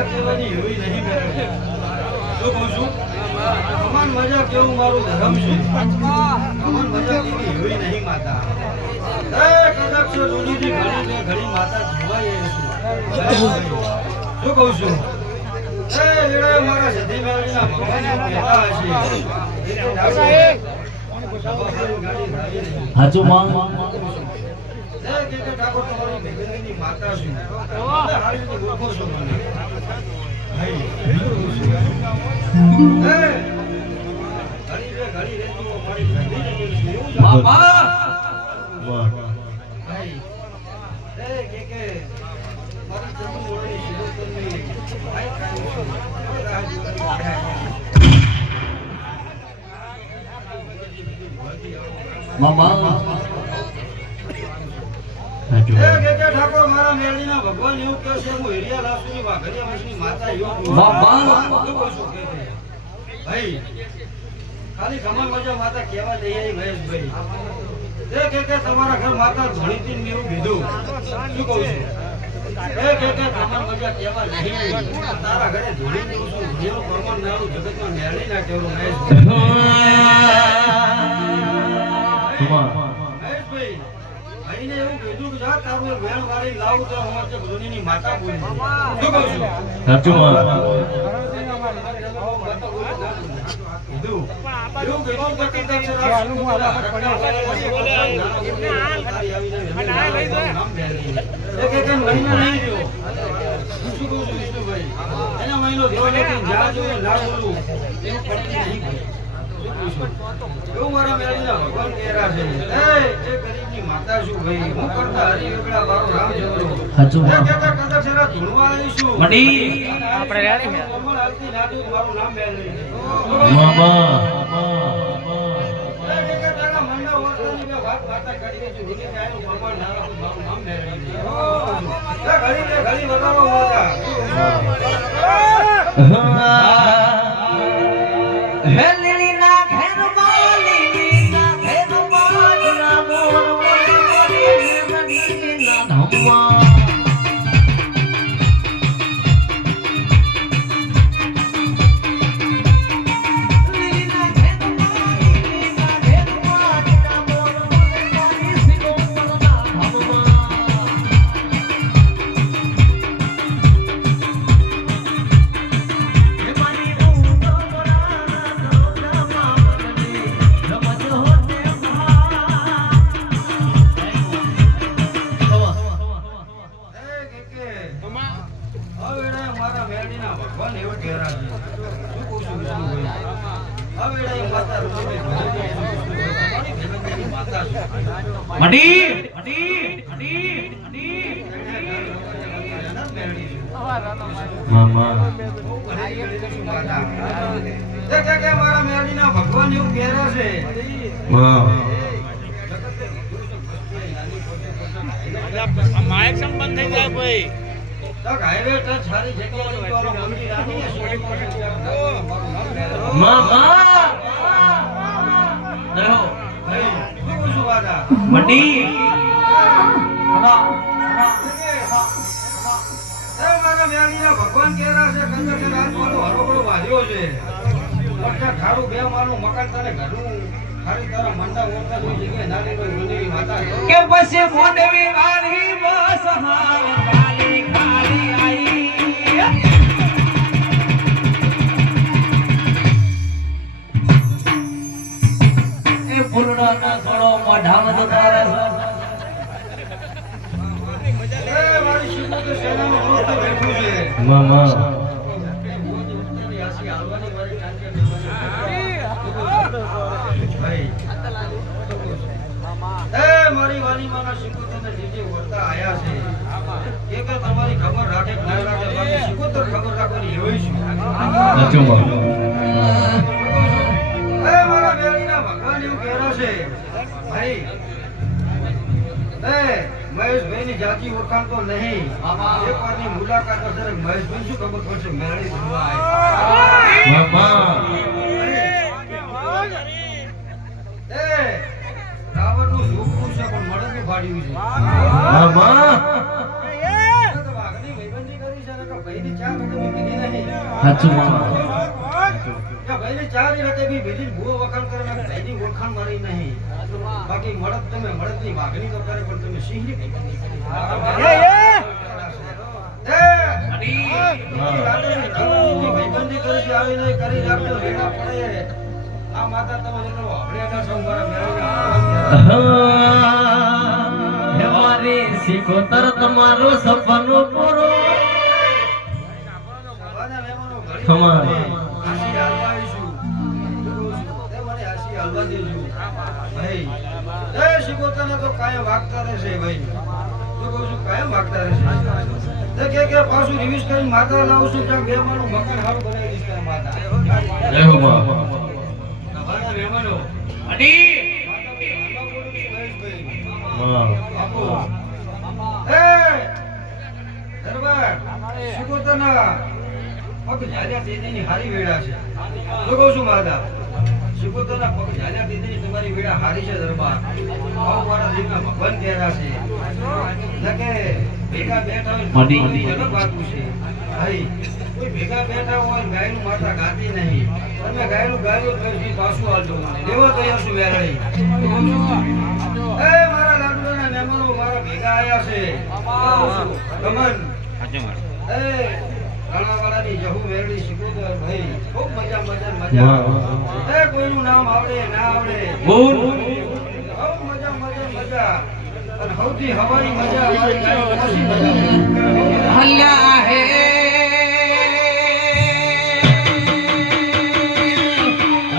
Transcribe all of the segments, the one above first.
મજા કેવાની એવી નહીં મેળવે. શું કહું છું? અમાન મજા કેવું મારું ધર્મ છે. અમાન મજા કેવી એવી નહીં માતા. કદાચ દુનિયાની ઘડી ઘડી માતા જીવાય શું કહું છું? મારા સધી મેળવીના ભગવાન કહેતા હશે હાચું માં ઠાકોર તમારી ભેગની માતા છું હારી ગોખો છો મને ઘડી રે તો મારી ભેગની બાપા વાહ ભાઈ કે મારી ચંદુ મોડી શિરોતરની ભાઈ મામા ઠાકોર મારા મેળીના ભગવાન એવું કહે છે હું હિરિયા લાસુની વાઘરિયા વંશની માતા એવું ભાઈ ખાલી ખમણ મજા માતા કેવા જઈ આવી મહેશભાઈ કે તમારા ઘર માતા ધણીતી ને એવું કીધું શું કહું છું ખમણ મજા કેવા નહીં આવી તારા ઘરે ધોળી દઉં છું જેવું પ્રમાણ નાનું જગતમાં મેળી ના કેવું મહેશભાઈ ભાઈને એવું કીધું કે જા તારું વેણ વાળી લાવું તો અમારે ધોનીની માતા બોલી શું કહું છું સાચું એવું મારા મેળીના ભગવાન કહેરા છે ગરીબની માતા છું ભાઈ હું કરતા હરી વેગડા મારો રામ જવરો સાચું કદાચ એના ધૂણવા આવીશું આપણે રેડી છે હાલતી નાખ્યું મારું નામ મેળવી મામા મામા મારા મેળીના ભગવાન એવું કહેરા છે માયક સંબંધ થઈ જાય ભાઈ હાઈવે ટચ સારી જગ્યાએ મંદિર આવીને મામા દેખો ભાઈ શું છું વાદા મંડી મારા મેળીના ભગવાન કહેરા છે કંદર રાત મારો હરોબડો વાજ્યો છે બધા ખાડું બે માનું મકાન તને ઘરનું ખાલી તારા મંડા ઓરતા જોઈ જગ્યાએ નાની કોઈ મંદિરની માતા કે પછી મોડવી વાળી બસ હાલ ખાલી ખાલી આઈ એ ફૂલડા ના છોડો મોઢામાં તો તારે મારી શિવનો તો સેનામાં મોટો બેઠું છે મામા મારી વાલી માના શિકોતરને જે વર્તા આયા છે કે તમારી ખબર રાખે કે ના રાખે બાકી શિકોતર ખબર રાખવાની હોય છે સાચું મારા બેડીના ભગવાન એવું કહેરો છે ભાઈ મહેશભાઈ ની જાતિ ઓળખાણ તો નહીં એકવારની મુલાકાત હશે મહેશભાઈ શું ખબર પડશે મેળવી રાવણ નું છોકરું છે પણ મળદનું ફાડ્યું છે ભાઈની ચા રકમી પીધી નહીં. સાચું મામા કે ભાઈની ચા ની રકમી પીધી, ભૂવો વખાણ કરે ને ભાઈની ઓળખાણ મારી નહીં. બાકી મળદ તમે મળદની માગણી તો કરે પણ તમે સિંહની પીધી. ભાઈબંધી કરી આવી નહીં, કરી રાખજો, લેવા પડે. આ માતા તમને તો આપણે આગળ સૌ મારા મેળવીને હે મારી સિકોતર તમારું સપનું પૂરું સવારના મહેમાનો ઘડી ખમા. હાસી હાલવા આવીશું. તે મને હાસી હાલવા દેજો. ભાઈ, એ સિકોતરને તો કાયમ વાગતા રહેશે ભાઈ. તો કહું છું કાયમ વાગતા રહેશે. તે કે પાછું રિવીઝ કરીને માતા લાવું છું, ત્યાં મહેમાનો મકાન હારું બનાવી દઈશ તારા માતા. જય હો માં સવારના મહેમાનો અડી માતા બી હાલવા બોલું છું મહેશભાઈ. માં બાપુ. એ દરબાર સિકોતરના પગ ઝાલ્યા તેની હારી વેળા છે. તો કહું છું માતા, સિકોતરના પગ ઝાલ્યા તેની તમારી વેળા હારી છે દરબાર. ભાવવાળા દેવના ભગવાન કહેરા છે. લકે ભેગા બેઠા હોય મડી. મડી જગત વાતું છે. ભાઈ, કોઈ ભેગા બેઠા હોય ને ગાયનું માતા ગાતી નહીં. તમે ગાયનું ગાયું તો પછી પાછું આલજો. દેવો તૈયાર છું વેરાઈ. એ મારા લાડુના મહેમાનો મારા ભેગા આયા છે. ગમન એ રાણાવાળાની જહુ મેરડી સિકોતર ભાઈ, ખૂબ મજા મજા મજા. એ કોઈનું નામ આવડે ના આવડે, બોલ ખૂબ મજા મજા મજા. અને સૌથી હવાની મજા અમારી ગાય ઓછી મજા. હલ્યા હે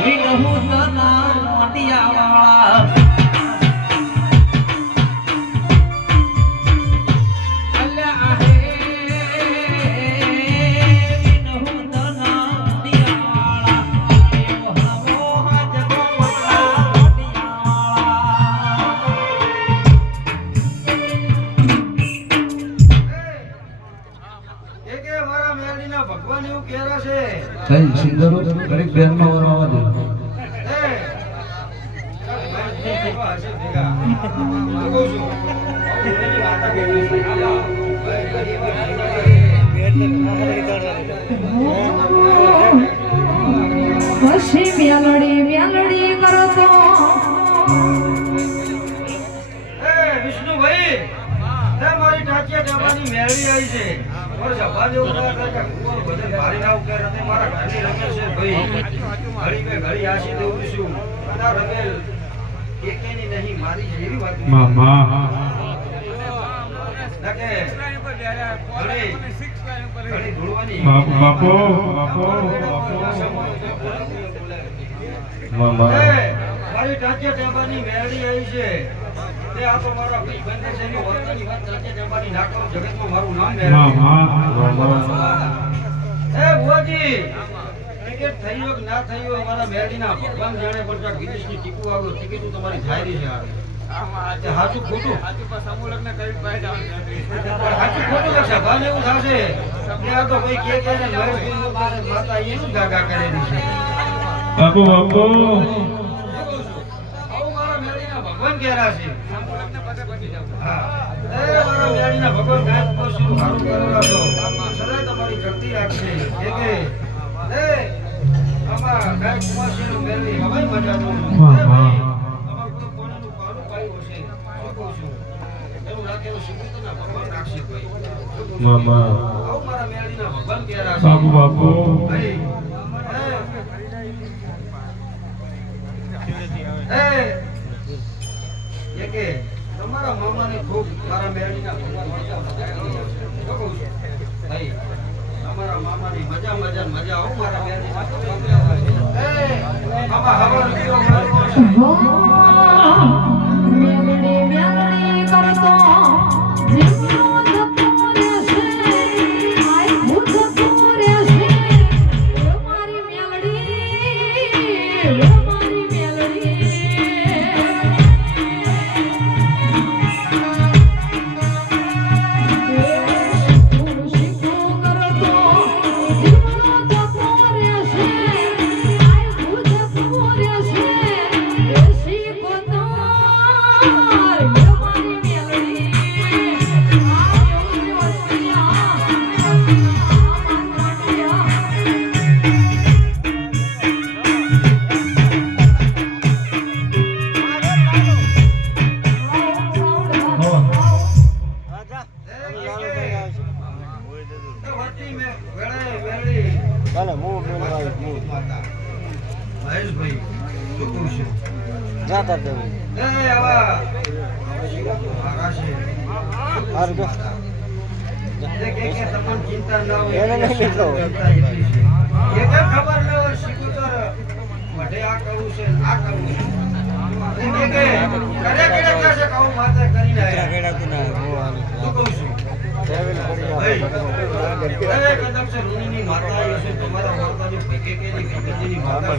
વિનહુ તના મોટિયાવાળા હલ્યા હે વિનહુ તના મોટિયાવાળા એવો હમો જગો મોટિયાવાળા કે મારા મેરડીના ભગવાન એવું કહેરા છે. કઈ સિંગરો ઘડીક બેનમાં વરવા દે એ ભેગા હશે ભેગા. હું કહું છું, એની વાતા કેવી છે. પછી મ્યાલડી કરો તો એ વિષ્ણુભાઈ, તે મારી ટાંચિયા ટાંબાની મેરડી આવી છે. મારે સભા જેવું ના કરે કે કુંવર ભજન ભારી ના ઉકેર હતી. મારા ઘરની રમેલ છે ભાઈ. ઘડી બે ઘડી આશી દેવું છું. આ રમેલ એકેની નહીં, મારી છે એવી વાત. નકે ઘડી ધૂળવાની. એ, મારી ટાંચિયા ટાંબાની મેરડી આવી છે. તે આ તો મારા ભાઈબંધ છે. એની વર્તનની વાત ટાંચિયા ટાંબાની ના કરો, જગતમાં મારું નામ મેળવ્યું. એ બુઆજી, ટિકિટ થઈ હોય કે ના થઈ હોય, અમારા મેરડીના ભગવાન જાણે, પણ ત્યાં વિદેશની ટીકું આવ્યો, ટિકિટ તમારી જાહેરી છે. તે સાચું ખોટું? પણ સાચું ખોટું લખશે. ભાન એવું થશે કે આ તો કોઈ કે ને મહેશભાઈનું માતા એનું ગાગા કરેલી છે. બાપુ બાપુ આવું મારા મેરડીના ભગવાન કહેરા છે. હા, એ મારા મેરડીના ભગવાન ગાય પશુ સારું કરેલા છો. સદાય તમારી જગતી રાખશે. કે એ આમાં ગાય કુમાસીનું મેરડી હવાઈ મજાનો. એ ભાઈ, આમાં કોઈ કોણાનું પાલું પાયું હશે. શું કહું છું? એનું રાખેલું સિકંદરના ભગવાન રાખશે ભાઈ. શું કહું છું? મામા આવું મારા મેરડીના ભગવાન કહેરા છે. બાપુ બાપુ ભાઈ, એ કે તમારા મામાને ખૂબ મારા મેરડીના ભગવાન મજા ભાઈ, તમારા મામાની મજા મજા મજા. આવું મારા મેરડીના ભગવાન. એ મામા હવાનું પીવો મારો. મ્યાલડી કરો તો જીવનો જતો રહેશે, આયુ જતો રહેશે. એ મારી મ્યાલડી, આવા મારા છે કે તમને ચિંતા ના હોય એ કેમ ખબર ન હોય શીખુતર મઢે આ કરવું છે આ કરવું છે કે કરે કહેશે કહું માતા કરીને આયા શું કહું છું ભાઈ હવે કદમ છે રૂનીની માતા આવી છે તમારા માતાની ભેકે કેની ભેકેની માતા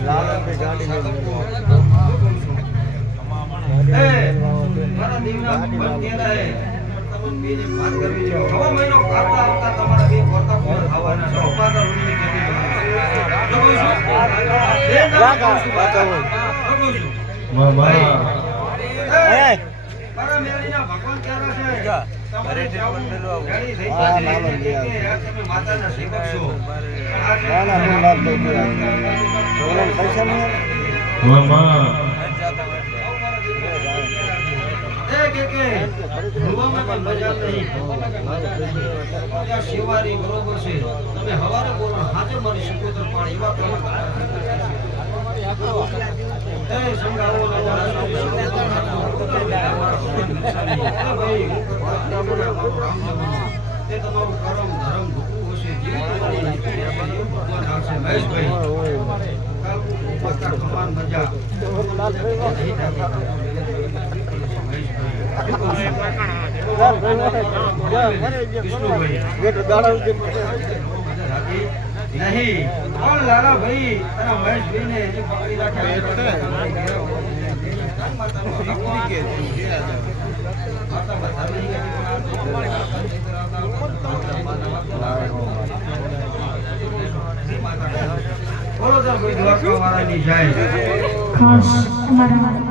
મારા દીવના ભગવાન કેલા હે તમને બેને વાત કરવી છે હવે મહિનો કાઢતા આવતા તમારા બે કરતા કોણ ખાવાના છે માતા રૂનીની કેની મારા મેળીના ભગવાન ક્યારે છે તમારે જવું ગાડી થઈ જશે તમે માતાના સેવક છો મામા શિવારી બરોબર છે તમે હવારે બોલો હાથે મારી શિકોતર પાડી એવા તે તમારું કરમ ધર્મ ભૂકવું હશે ભગવાન આવશે મહેશભાઈ કમાન મજા નહીં કોણ લાલા ભાઈ અને મહેશભાઈ ને જે પકડી બોલો તો કોઈ દ્વારકા વાળાની જાય ખાસ અમારા